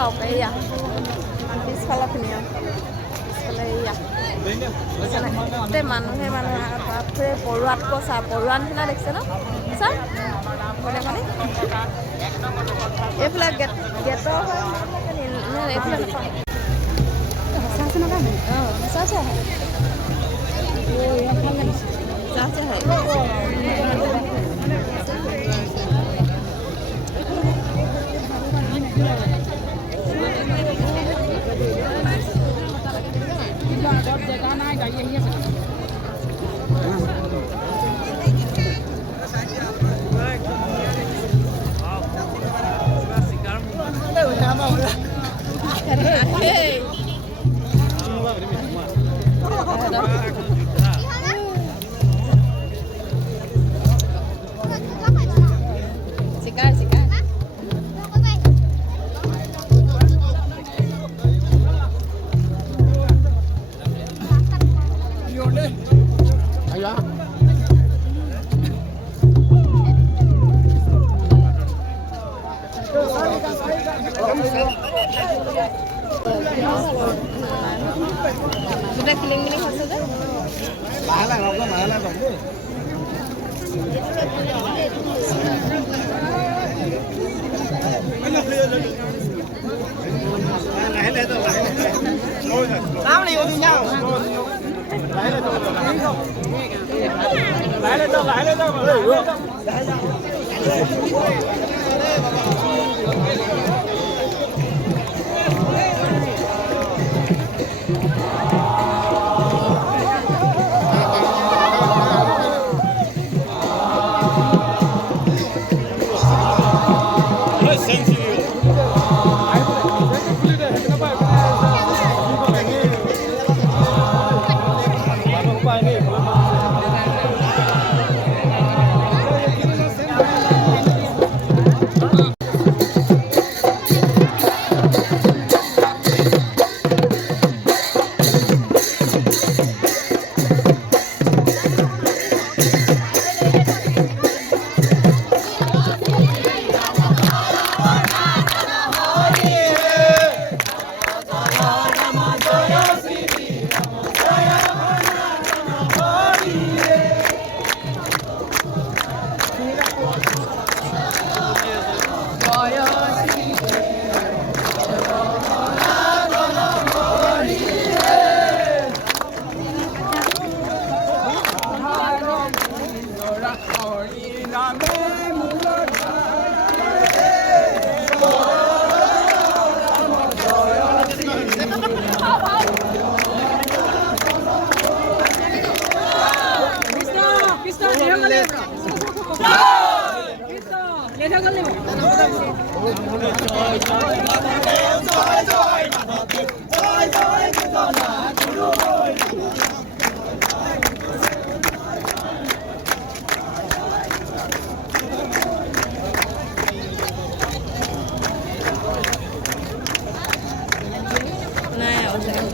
চাওক এইয়া পিছফালৰখিনি পিছফালে এইয়া গোটেই মানুহে বাপৰে পৰুৱাতকৈ চা পৰুৱা নিচিনা দেখিছে ন ছাৰ কোনে এইফালে গেটৰ এইফালে নাপাওঁ সঁচা আছে নহয় অঁ সঁচা আছে সঁচা আছে জেগা নাই গাড়ী আহি আছে দুটা কিলিং মিলিং আছে যে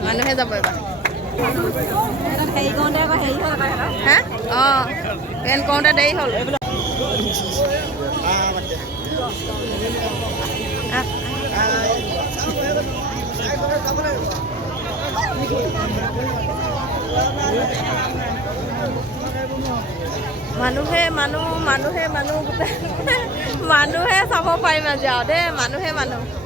মানুহে যাব এবাৰ হেৰি কৰোঁতে আকৌ হেৰি হ'ল হা অঁ পেন কৰোঁতে দেৰি হ'ল মানুহে মানুহ গোটেই মানুহে চাব পাৰিম আজি আৰু দেই মানুহে মানুহ